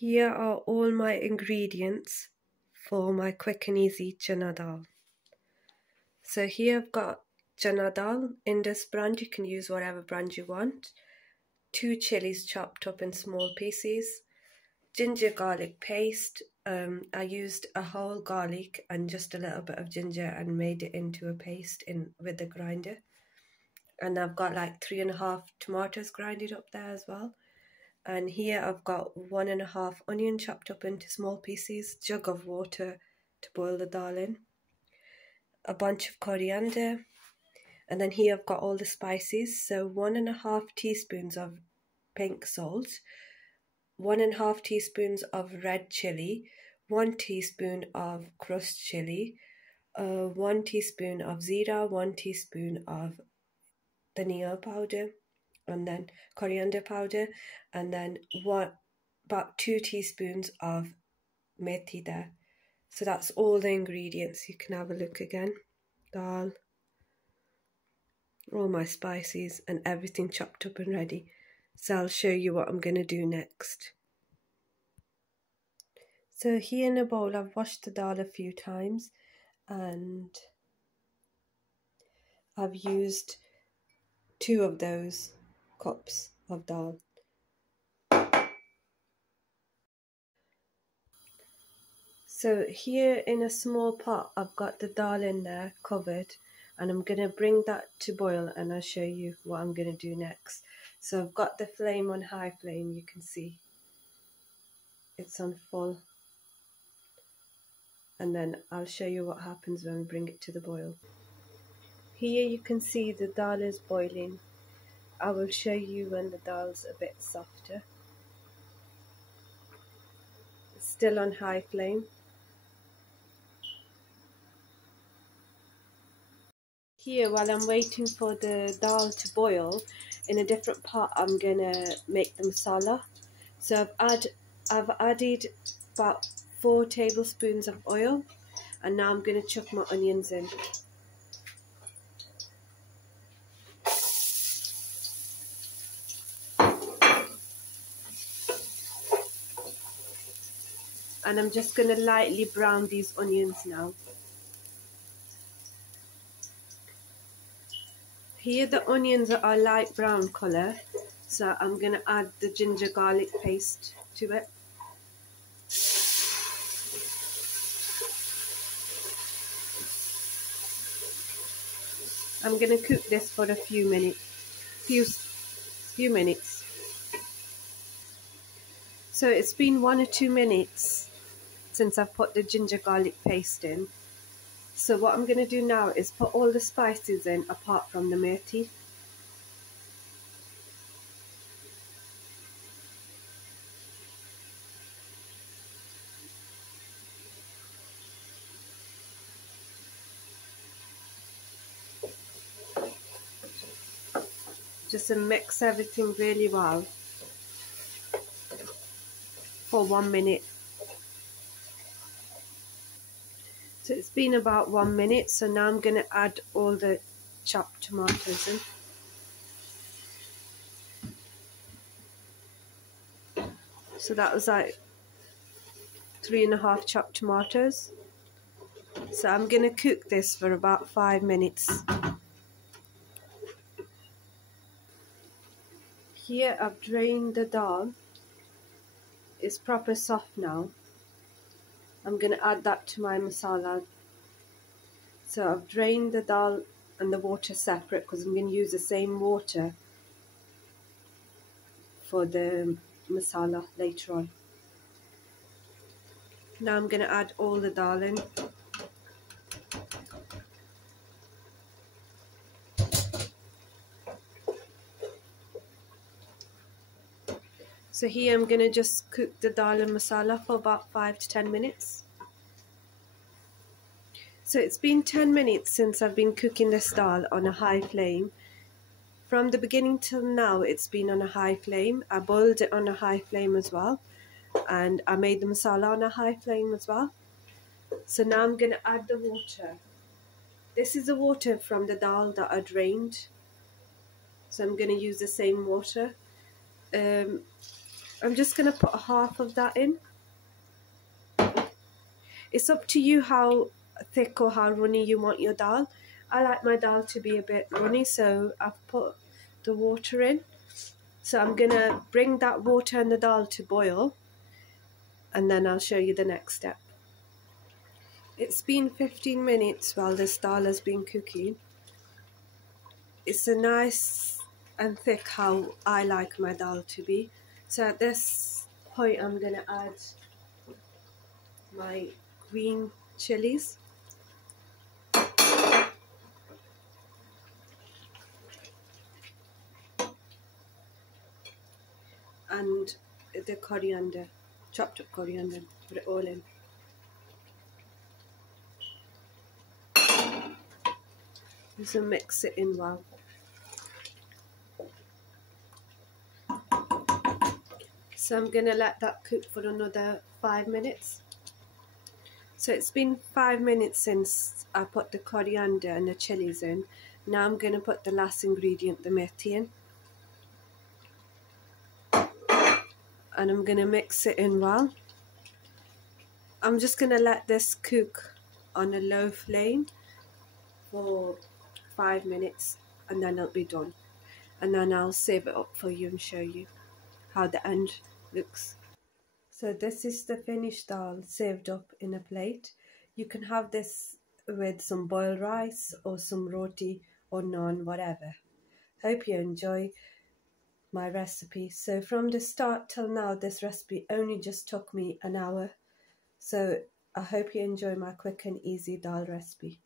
Here are all my ingredients for my quick and easy chana dal. So here I've got chana dal in this brand. You can use whatever brand you want. 2 chilies chopped up in small pieces. Ginger garlic paste. I used a whole garlic and just a little bit of ginger and made it into a paste with the grinder. And I've got like 3.5 tomatoes grinded up there as well. And here I've got 1.5 onion chopped up into small pieces, jug of water to boil the dal in, a bunch of coriander, and then here I've got all the spices. So 1.5 teaspoons of pink salt, 1.5 teaspoons of red chili, 1 teaspoon of crushed chili, 1 teaspoon of zira, 1 teaspoon of dhania powder, and then coriander powder, and then about 2 teaspoons of methi there. So that's all the ingredients. You can have a look again. Dal, all my spices and everything chopped up and ready. So I'll show you what I'm going to do next. So here in a bowl I've washed the dal a few times and I've used 2 of those cups of dal. So here in a small pot I've got the dal in there covered, and I'm going to bring that to boil and I'll show you what I'm going to do next. So I've got the flame on high flame, you can see it's on full, and then I'll show you what happens when we bring it to the boil. Here you can see the dal is boiling. I will show you when the dal's a bit softer. It's still on high flame. Here, while I'm waiting for the dal to boil, in a different pot I'm gonna make the masala. So I've added about 4 tablespoons of oil, and now I'm gonna chuck my onions in. And I'm just gonna lightly brown these onions now. Here the onions are light brown colour, so I'm going to add the ginger garlic paste to it. I'm going to cook this for a few minutes. So it's been 1 or 2 minutes since I've put the ginger garlic paste in. So what I'm going to do now is put all the spices in apart from the methi. Just to mix everything really well for 1 minute. So it's been about 1 minute, so now I'm going to add all the chopped tomatoes in. So that was like 3.5 chopped tomatoes. So I'm going to cook this for about 5 minutes. Here I've drained the dal. It's proper soft now. I'm going to add that to my masala. So I've drained the dal and the water separate because I'm going to use the same water for the masala later on. Now I'm going to add all the dal in. So here I'm going to just cook the dal and masala for about 5 to 10 minutes. So it's been 10 minutes since I've been cooking this dal on a high flame. From the beginning till now it's been on a high flame. I boiled it on a high flame as well. And I made the masala on a high flame as well. So now I'm going to add the water. This is the water from the dal that I drained. So I'm going to use the same water. I'm just going to put half of that in. It's up to you how thick or how runny you want your dal. I like my dal to be a bit runny, so I've put the water in. So I'm going to bring that water and the dal to boil, and then I'll show you the next step. It's been 15 minutes while this dal has been cooking. It's a nice and thick how I like my dal to be. So at this point I'm going to add my green chilies. And the coriander, chopped up coriander, put it all in. So mix it in well. So I'm going to let that cook for another 5 minutes. So it's been 5 minutes since I put the coriander and the chilies in. Now I'm going to put the last ingredient, the methi, in. And I'm going to mix it in well. I'm just going to let this cook on a low flame for 5 minutes, and then it'll be done. And then I'll save it up for you and show you how the end looks. So this is the finished dal saved up in a plate. You can have this with some boiled rice or some roti or naan, whatever. Hope you enjoy my recipe. So from the start till now, this recipe only just took me an hour. So I hope you enjoy my quick and easy dal recipe.